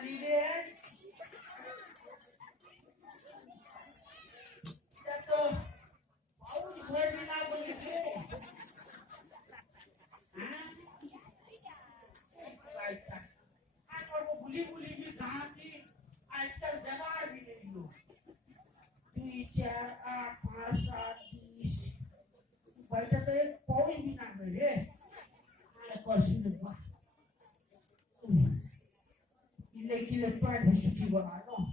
आली रे त्यात पाऊस घर बिना बघितले काय करबो बुली बुली जी कहा की आजकल जगह भी नहीं लो 2 4 8 5 7 30 बैठा तो एक पाऊस भी ना रे Così qua. Il che le prende si figurano.